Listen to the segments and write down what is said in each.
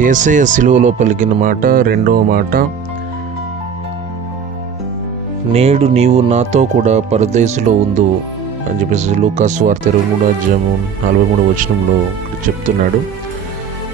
యేసయ్య సిలువలో పలికిన మాట, రెండవ మాట, నేడు నీవు నాతో కూడా పరదేశులో ఉందువు అని చెప్పేసి లూకా సువార్త 23:43 చెప్తున్నాడు.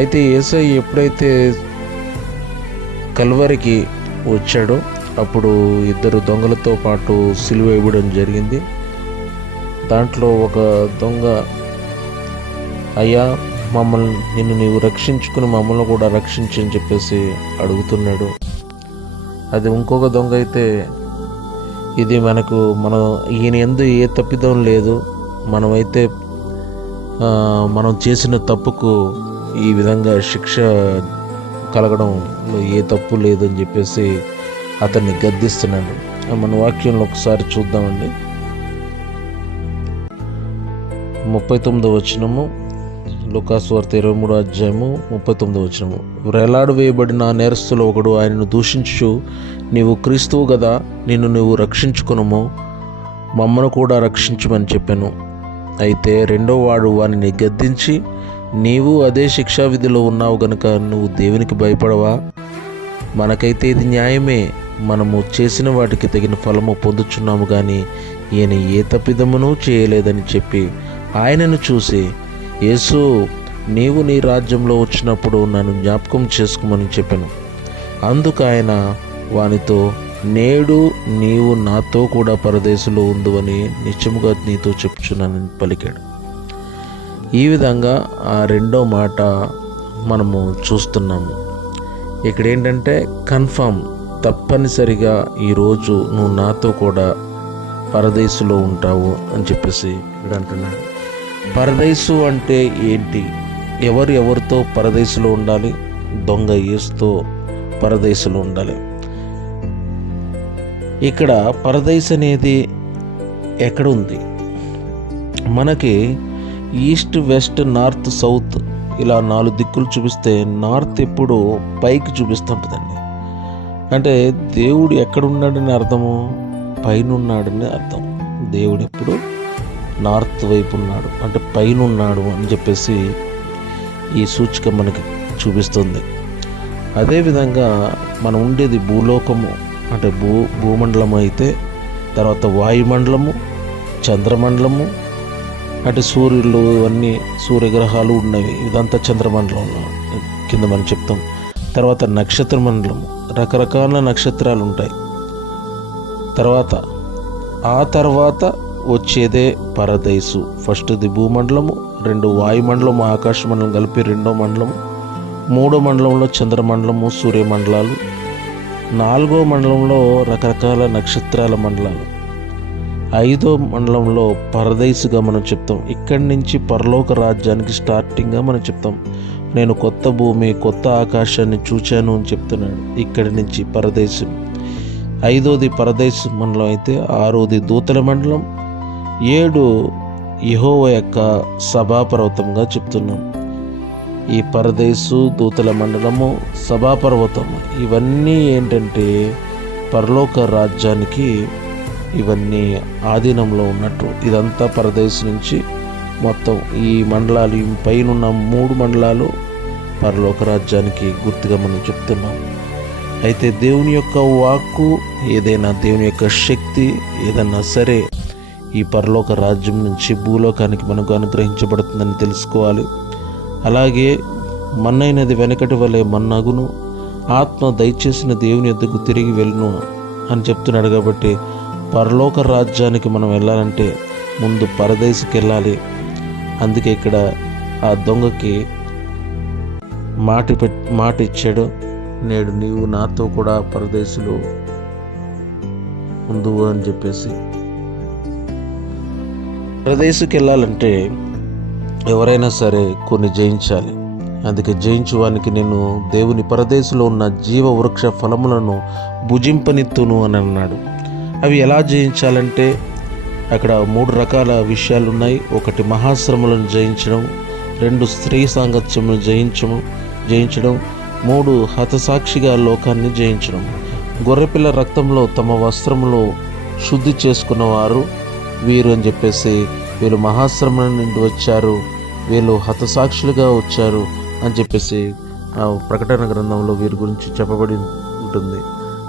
అయితే యేసయ్య ఎప్పుడైతే కల్వరికి వచ్చాడో అప్పుడు ఇద్దరు దొంగలతో పాటు సిలువ ఇవ్వడం జరిగింది. దాంట్లో ఒక దొంగ, అయ్యా నిన్ను నీవు రక్షించుకుని మమ్మల్ని కూడా రక్షించు అని చెప్పేసి అడుగుతున్నాడు. అది ఇంకొక దొంగ అయితే, ఇది ఈయన యందు ఏ తప్పిదం లేదు, మనం చేసిన తప్పుకు ఈ విధంగా శిక్ష కలగడంలో ఏ తప్పు లేదని చెప్పేసి అతన్ని గద్దిస్తున్నాడు. మన వాక్యంలో ఒకసారి చూద్దామండి. 39 లూకా సువార్త 23:39. వేలాడు వేయబడిన నేరస్తులు ఒకడు ఆయనను దూషించు, నీవు క్రీస్తువు గదా, నిన్ను నువ్వు రక్షించుకునుము, మమ్మను కూడా రక్షించమని చెప్పాను. అయితే రెండో వాడు వానిని గద్దించి, నీవు అదే శిక్షా విధిలో ఉన్నావు గనుక నువ్వు దేవునికి భయపడవా? మనకైతే ఇది న్యాయమే, మనము చేసిన వాటికి తగిన ఫలము పొందుచున్నాము కానీ ఈయన ఏ తప్పిదమును చేయలేదని చెప్పి ఆయనను చూసి, యేసు, నీవు నీ రాజ్యంలో వచ్చినప్పుడు నన్ను జ్ఞాపకం చేసుకోమని చెప్పాను. అందుకు ఆయన వానితో, నేడు నీవు నాతో కూడా పరదేశంలో ఉందువని నిశ్చయముగా నీతో చెప్పుచున్నానని పలికాడు. ఈ విధంగా ఆ రెండో మాట మనము చూస్తున్నాము. ఇక్కడ ఏంటంటే కన్ఫర్మ్, తప్పనిసరిగా ఈరోజు నువ్వు నాతో కూడా పరదేశంలో ఉంటావు అని చెప్పేసి ఇక్కడ అంటున్నాడు. పరదేశు అంటే ఏంటి? ఎవరితో పరదేశంలో ఉండాలి? దొంగ యేసుతో పరదేశంలో ఉండాలి. ఇక్కడ పరదేశ్ అనేది ఎక్కడ ఉంది? మనకి ఈస్ట్, వెస్ట్, నార్త్, సౌత్ ఇలా 4 దిక్కులు చూపిస్తే నార్త్ ఎప్పుడు పైకి చూపిస్తుంటుందండి. అంటే దేవుడు ఎక్కడున్నాడని అర్థము? పైన ఉన్నాడని అర్థం. దేవుడు ఎప్పుడు నార్త్ వైపు ఉన్నాడు, అంటే పైన ఉన్నాడు అని చెప్పేసి ఈ సూచిక మనకి చూపిస్తుంది. అదేవిధంగా మనం ఉండేది భూలోకము, అంటే భూమండలము అయితే, తర్వాత వాయుమండలము, చంద్రమండలము, అంటే సూర్యులు, ఇవన్నీ సూర్యగ్రహాలు ఉన్నవి, ఇదంతా చంద్రమండలంలో కింద మనం చెప్తాం. తర్వాత నక్షత్ర మండలము, రకరకాల నక్షత్రాలు ఉంటాయి. ఆ తర్వాత వచ్చేదే పరదేశు. ఫస్ట్ది భూమండలము, 2 వాయుమండలము, ఆకాశ మండలం కలిపి 2వ మండలము, 3వ మండలంలో చంద్రమండలము, సూర్యమండలాలు, 4వ మండలంలో రకరకాల నక్షత్రాల మండలాలు, 5వ మండలంలో పరదేశుగా మనం చెప్తాం. ఇక్కడి నుంచి పరలోక రాజ్యానికి స్టార్టింగ్గా మనం చెప్తాం. నేను కొత్త భూమి, కొత్త ఆకాశాన్ని చూచాను అని చెప్తున్నాడు. ఇక్కడి నుంచి పరదేశం. 5వది పరదేశ మండలం అయితే, 6వది దూతల మండలం, 7 యెహోవా యొక్క సభాపర్వతంగా చెప్తున్నాం. ఈ పరదేశు, దూతల మండలము, సభాపర్వతం ఇవన్నీ ఏంటంటే పరలోక రాజ్యానికి ఇవన్నీ ఆధీనంలో ఉన్నట్టు. ఇదంతా పరదేశం నుంచి మొత్తం ఈ మండలాలు, పైన 3 మండలాలు పరలోక రాజ్యానికి గుర్తుగా మనం చెప్తున్నాం. అయితే దేవుని యొక్క వాక్కు ఏదైనా, దేవుని యొక్క శక్తి ఏదన్నా సరే ఈ పరలోక రాజ్యం నుంచి భూలోకానికి మనకు అనుగ్రహించబడుతుందని తెలుసుకోవాలి. అలాగే మన్నైనది వెనకటి వలె మన్నగును, ఆత్మ దయచేసిన దేవుని యొద్దకు తిరిగి వెళ్ళును అని చెప్తున్నాడు. కాబట్టి పరలోక రాజ్యానికి మనం వెళ్ళాలంటే ముందు పరదేశికి వెళ్ళాలి. అందుకే ఇక్కడ ఆ దొంగకి మాట ఇచ్చాడు, నేడు నీవు నాతో కూడా పరదేశులు ఉందువు అని చెప్పేసి. పరదేశుకి వెళ్ళాలంటే ఎవరైనా సరే కొన్ని జయించాలి. అందుకే జయించువానికి నేను దేవుని పరదేశంలో ఉన్న జీవ వృక్ష ఫలములను భుజింపనిత్తును అని అన్నాడు. అవి ఎలా జయించాలంటే అక్కడ 3 రకాల విషయాలు ఉన్నాయి. 1 మహాశ్రమలను జయించడం, 2 స్త్రీ సాంగత్యమును జయించడం, 3 హతసాక్షిగా లోకాన్ని జయించడం. గొర్రెపిల్ల రక్తంలో తమ వస్త్రములు శుద్ధి చేసుకున్నవారు వీరు అని చెప్పేసి, వీళ్ళు మహాశ్రమం నుండి వచ్చారు, వీళ్ళు హతసాక్షులుగా వచ్చారు అని చెప్పేసి ప్రకటన గ్రంథంలో వీరి గురించి చెప్పబడి ఉంటుంది.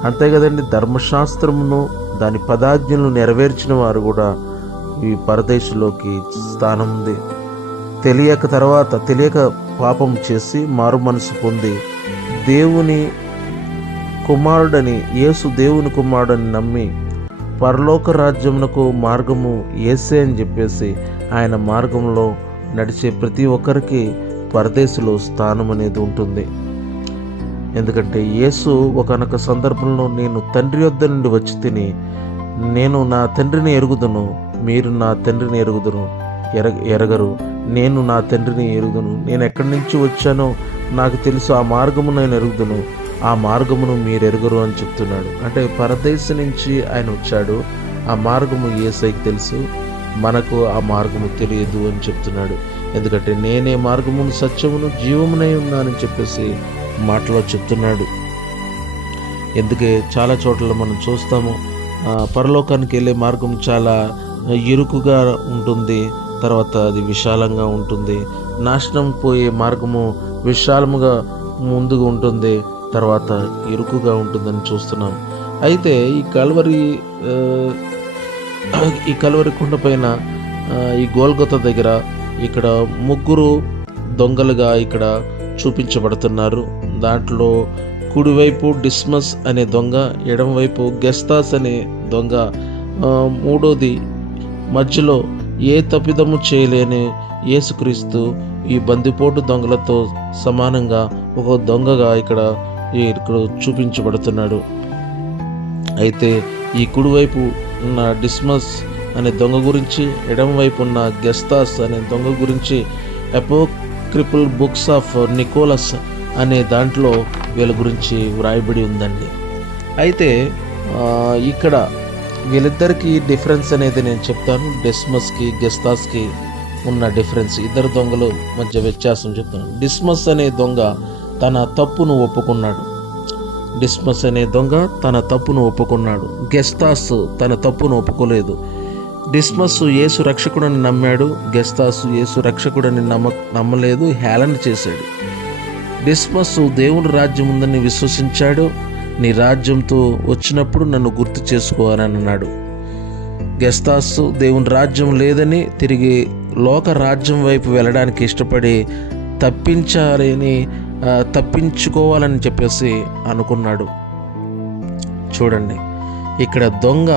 అంతే కదండి, ధర్మశాస్త్రమును దాని పదాజ్ఞలను నెరవేర్చిన వారు కూడా ఈ పరదేశంలోకి స్థానం ఉంది. తెలియక పాపం చేసి మారు మనసు పొంది దేవుని కుమారుడని, యేసు దేవుని కుమారుడని నమ్మి పరలోక రాజ్యమునకు మార్గము యేసే అని చెప్పేసి ఆయన మార్గంలో నడిచే ప్రతి ఒక్కరికి పరదేశంలో స్థానం అనేది ఉంటుంది. ఎందుకంటే యేసు ఒకానొక సందర్భంలో, నేను తండ్రి వద్ద నుండి వచ్చి తిని, నేను నా తండ్రిని ఎరుగుదును, మీరు నా తండ్రిని ఎరగరు, నేను నా తండ్రిని ఎరుగుదును, నేను ఎక్కడి నుంచి వచ్చానో నాకు తెలుసు, ఆ మార్గము నేను ఎరుగుదును, ఆ మార్గమును మీరు ఎరగరు అని చెప్తున్నాడు. అంటే పరదేశం నుంచి ఆయన వచ్చాడు, ఆ మార్గము యేసయ్యకి తెలుసు, మనకు ఆ మార్గము తెలియదు అని చెప్తున్నాడు. ఎందుకంటే నేనే మార్గమును సత్యమును జీవమునై ఉన్నానని చెప్పేసి మాటలో చెప్తున్నాడు. ఎందుకే చాలా చోట్ల మనం చూస్తాము, పరలోకానికి వెళ్ళే మార్గం చాలా ఇరుకుగా ఉంటుంది, తర్వాత అది విశాలంగా ఉంటుంది. నాశనం పోయే మార్గము విశాలముగా ముందుగా ఉంటుంది, తర్వాత ఇరుకుగా ఉంటుందని చూస్తున్నాం. అయితే ఈ కల్వరి కొండ పైన, ఈ గోల్గొతా దగ్గర ఇక్కడ ముగ్గురు దొంగలుగా ఇక్కడ చూపించబడుతున్నారు. దాంట్లో కుడివైపు డిస్మస్ అనే దొంగ, ఎడమవైపు గెస్తాస్ అనే దొంగ, మూడోది మధ్యలో ఏ తప్పిదము చేయలేని యేసుక్రీస్తు ఈ బందిపోటు దొంగలతో సమానంగా ఒక దొంగగా ఇక్కడ చూపించబడుతున్నాడు. అయితే ఈ కుడివైపు ఉన్న డిస్మస్ అనే దొంగ గురించి, ఎడమవైపు ఉన్న గెస్తాస్ అనే దొంగ గురించి అపోక్రిఫల్ బుక్స్ ఆఫ్ నికోలస్ అనే దాంట్లో వీళ్ళ గురించి వ్రాయబడి ఉందండి. అయితే ఇక్కడ వీళ్ళిద్దరికీ డిఫరెన్స్ అనేది నేను చెప్తాను. డిస్మస్కి గెస్తాస్కి ఉన్న డిఫరెన్స్, ఇద్దరు దొంగలు మధ్య వ్యత్యాసం చెప్తాను. డిస్మస్ అనే దొంగ తన తప్పును ఒప్పుకున్నాడు. గెస్తాస్ తన తప్పును ఒప్పుకోలేదు. డిస్మస్ యేసు రక్షకుడని నమ్మాడు, గెస్తాస్ యేసు రక్షకుడని నమ్మలేదు, హేళన చేశాడు. డిస్మస్ దేవుని రాజ్యం ఉందని విశ్వసించాడు, నీ రాజ్యంతో వచ్చినప్పుడు నన్ను గుర్తు చేసుకోవాలని అన్నాడు. గెస్తాస్ దేవుని రాజ్యం లేదని తిరిగి లోక రాజ్యం వైపు వెళ్ళడానికి ఇష్టపడి తప్పించుకోవాలని చెప్పేసి అనుకున్నాడు. చూడండి, ఇక్కడ దొంగ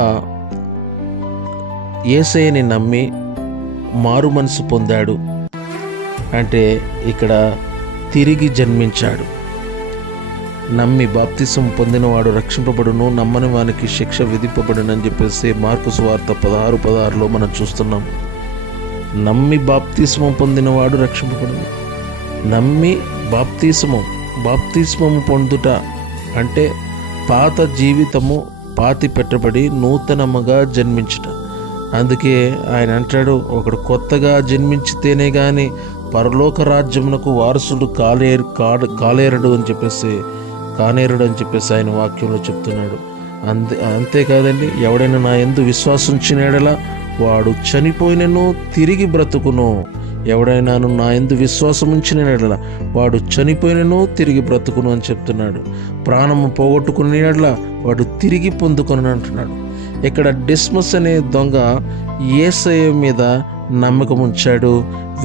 యేసయ్యని నమ్మి మారు మనసు పొందాడు, అంటే ఇక్కడ తిరిగి జన్మించాడు. నమ్మి బాప్తిసం పొందినవాడు రక్షింపబడును, నమ్మని వానికి శిక్ష విధింపబడును అని చెప్పేసి మార్కు సువార్త 16:16లో మనం చూస్తున్నాం. నమ్మి బాప్తిస్మం పొందినవాడు రక్షింపబడును. నమ్మి బాప్తిస్మము పొందుట అంటే పాత జీవితము పాతి పెట్టబడి నూతనముగా జన్మించుట. అందుకే ఆయన అంటాడు, ఒకడు కొత్తగా జన్మించితేనే కానీ పరలోక రాజ్యమునకు వారసుడు కానేరుడు అని చెప్పేసి ఆయన వాక్యంలో చెప్తున్నాడు. అంతేకాదండి, ఎవడైనా నా యందు విశ్వాసం ఉంచిన యెడల వాడు చనిపోయినను తిరిగి బ్రతుకును. ఎవడైనాను నా యందు విశ్వాసం ఉంచిన యెడల వాడు చనిపోయినను తిరిగి బ్రతుకును అని చెప్తున్నాడు. ప్రాణము పోగొట్టుకున్న యెడల వాడు తిరిగి పొందుకొని అంటున్నాడు. ఇక్కడ డిస్మస్ అనే దొంగ యేసయ్య మీద నమ్మకం ఉంచాడు,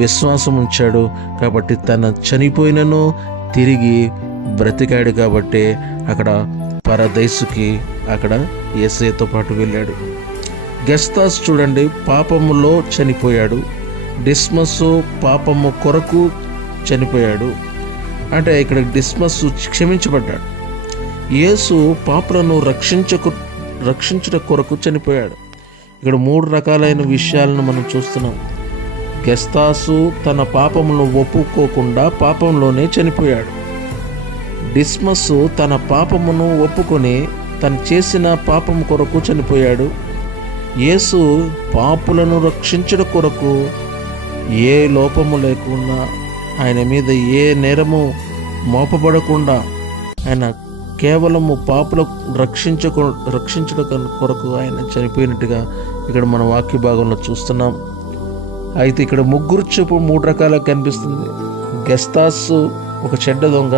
విశ్వాసం ఉంచాడు, కాబట్టి తన చనిపోయినను తిరిగి బ్రతికాడు. కాబట్టి అక్కడ పరదేశుకి అక్కడ యేసయ్యతో పాటు వెళ్ళాడు. గెస్తాస్ చూడండి, పాపములో చనిపోయాడు. డిస్మస్ పాపము కొరకు చనిపోయాడు. అంటే ఇక్కడ డిస్మస్ క్షమించబడ్డాడు. యేసు పాపులను రక్షించుట కొరకు చనిపోయాడు. ఇక్కడ 3 రకాలైన విషయాలను మనం చూస్తున్నాం. గెస్తాసు తన పాపమును ఒప్పుకోకుండా పాపంలోనే చనిపోయాడు. డిస్మస్ తన పాపమును ఒప్పుకొని తను చేసిన పాపం కొరకు చనిపోయాడు. యేసు పాపులను రక్షించడం కొరకు ఏ లోపము లేకుండా, ఆయన మీద ఏ నేరము మోపబడకుండా, ఆయన కేవలము పాపులకు రక్షించడం కొరకు ఆయన చనిపోయినట్టుగా ఇక్కడ మన వాక్య భాగంలో చూస్తున్నాం. అయితే ఇక్కడ ముగ్గురు చూపు 3 రకాలుగా కనిపిస్తుంది. గెస్తాస్ ఒక చెడ్డ దొంగ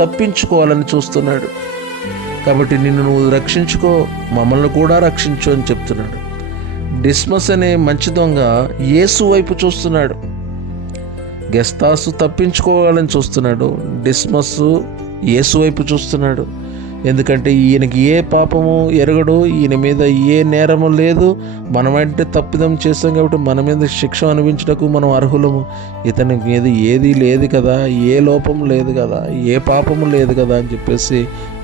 తప్పించుకోవాలని చూస్తున్నాడు. కాబట్టి నిన్ను నువ్వు రక్షించుకో, మమ్మల్ని కూడా రక్షించు అని చెప్తున్నాడు. డిస్మస్ అనే మంచి దొంగ యేసు వైపు చూస్తున్నాడు. గెస్తాసు తప్పించుకోవాలని చూస్తున్నాడు, డిస్మస్ యేసు వైపు చూస్తున్నాడు. ఎందుకంటే ఈయనకి ఏ పాపము ఎరగడు, ఈయన మీద ఏ నేరము లేదు. మనమంటే తప్పిదం చేస్తాం కాబట్టి మన మీద శిక్ష అనిపించటకు మనం అర్హులము. ఇతని మీద ఏది లేదు కదా, ఏ లోపం లేదు కదా, ఏ పాపము లేదు కదా అని చెప్పేసి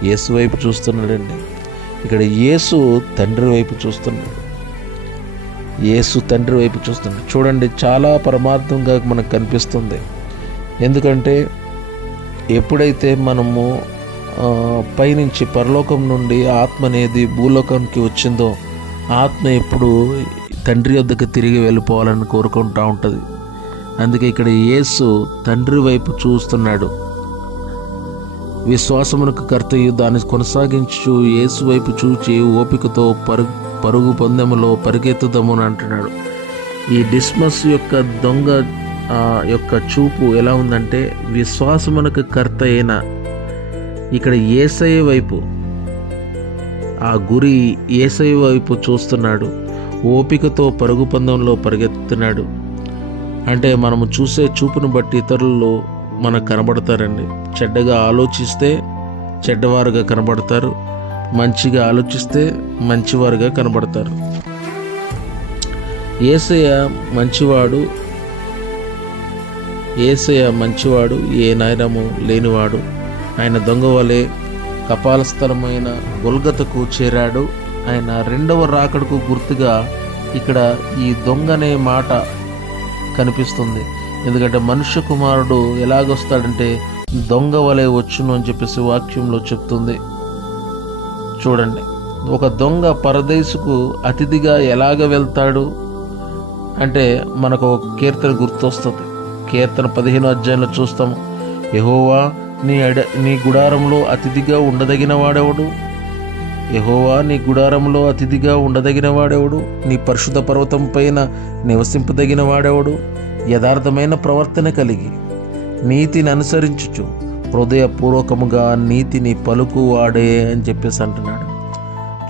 యేసు వైపు చూస్తున్నాడండి. ఇక్కడ యేసు తండ్రి వైపు చూస్తున్నాడు. యేసు తండ్రి వైపు చూస్తున్నాడు. చూడండి, చాలా పరమార్థంగా మనకు కనిపిస్తుంది. ఎందుకంటే ఎప్పుడైతే మనము పైనుంచి పరలోకం నుండి ఆత్మ అనేది భూలోకానికి వచ్చిందో, ఆత్మ ఎప్పుడు తండ్రి వద్దకు తిరిగి వెళ్ళిపోవాలని కోరుకుంటూ ఉంటుంది. అందుకే ఇక్కడ యేసు తండ్రి వైపు చూస్తున్నాడు. విశ్వాసమునకు కర్తయు దాన్ని కొనసాగించు యేసు వైపు చూచి ఓపికతో పరుగు పందెములో పరిగెత్తుదామని అంటున్నాడు. ఈ డిస్మస్ యొక్క దొంగ యొక్క చూపు ఎలా ఉందంటే, విశ్వాసమునకు కర్త అయిన ఇక్కడ యేసయ్య వైపు, ఆ గురి యేసయ్య వైపు చూస్తున్నాడు. ఓపికతో పరుగు పందెంలో పరిగెత్తుతున్నాడు. అంటే మనము చూసే చూపును బట్టి ఇతరులు మనకు కనబడతారండి. చెడ్డగా ఆలోచిస్తే చెడ్డవారుగా కనబడతారు, మంచిగా ఆలోచిస్తే మంచివారుగా కనబడతారు. యేసయ్య మంచివాడు, ఏ నేరము లేనివాడు. ఆయన దొంగ వలె కపాల స్థలమైన గొల్గతకు చేరాడు. ఆయన రెండవ రాకడకు గుర్తుగా ఇక్కడ ఈ దొంగ అనే మాట కనిపిస్తుంది. ఎందుకంటే మనుష్య కుమారుడు ఎలాగొస్తాడంటే దొంగ వలె వచ్చును అని చెప్పేసి వాక్యంలో చెప్తుంది. చూడండి, ఒక దొంగ పరదేశుకు అతిథిగా ఎలాగ వెళ్తాడు అంటే మనకు ఒక కీర్తన గుర్తొస్తుంది. కీర్తన 15వ అధ్యాయంలో చూస్తాము, యెహోవా నీ గుడారంలో అతిథిగా ఉండదగిన వాడెవడు? యెహోవా నీ గుడారంలో అతిథిగా ఉండదగిన వాడెవడు? నీ పరిశుద్ధ పర్వతం పైన నివసింపదగిన వాడెవడు? యథార్థమైన ప్రవర్తన కలిగి నీతిని అనుసరించుచు హృదయపూర్వకముగా నీతిని పలుకువాడే అని చెప్పేసి అంటున్నాడు.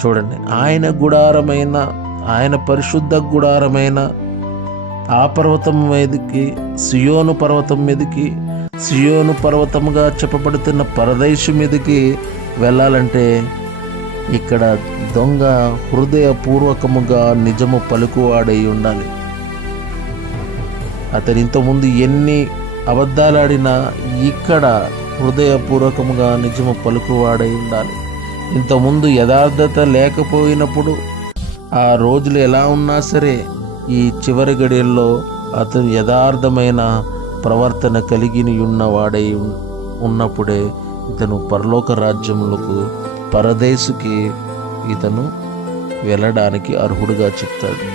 చూడండి, ఆయన గుడారమైన, ఆయన పరిశుద్ధ గుడారమైన ఆ పర్వతం మీదకి, సియోను పర్వతం మీదకి, సియోను పర్వతముగా చెప్పబడుతున్న పరదేశు మీదకి వెళ్ళాలంటే ఇక్కడ దొంగ హృదయపూర్వకముగా నిజము పలుకువాడై ఉండాలి. అతను ఇంతకుముందు ఎన్ని అబద్ధాలాడినా ఇక్కడ హృదయపూర్వకముగా నిజము పలుకువాడై ఉండాలి. ఇంతకుముందు యథార్థత లేకపోయినప్పుడు, ఆ రోజులు ఎలా ఉన్నా సరే, ఈ చివరి గడియల్లో అతను యథార్థమైన ప్రవర్తన కలిగి ఉన్నవాడై ఉన్నప్పుడే ఇతను పరలోక రాజ్యములకు, పరదేశుకి ఇతను వెళ్ళడానికి అర్హుడుగా చెప్తాడు.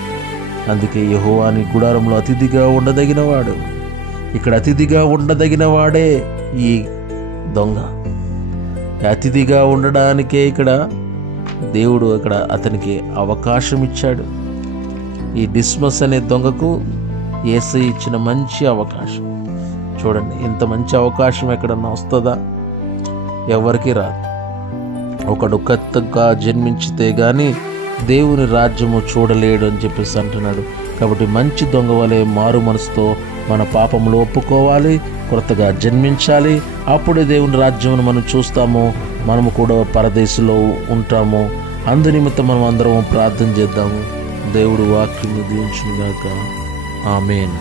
అందుకే యెహోవా నీ గుడారంలో అతిథిగా ఉండదగినవాడు. ఇక్కడ అతిథిగా ఉండదగిన వాడే ఈ దొంగ. అతిథిగా ఉండడానికే ఇక్కడ దేవుడు అతనికి అవకాశం ఇచ్చాడు. ఈ డిస్మస్ అనే దొంగకు యేసయ్య ఇచ్చిన మంచి అవకాశం. చూడండి, ఇంత మంచి అవకాశం ఎక్కడన్నా వస్తుందా? ఎవరికి రాదు. ఒకడు కొత్తగా జన్మించితే కానీ దేవుని రాజ్యము చూడలేడు అని చెప్పేసి అంటున్నాడు. కాబట్టి మంచి దొంగ వలె మారు మనసుతో మన పాపములు ఒప్పుకోవాలి, కొత్తగా జన్మించాలి. అప్పుడే దేవుని రాజ్యమును మనం చూస్తాము, మనము కూడా పరదేశంలో ఉంటాము. అందు నిమిత్తం మనం అందరం ప్రార్థన చేద్దాము. దేవుడు వాక్యము దీవించును గాక. ఆమేన్.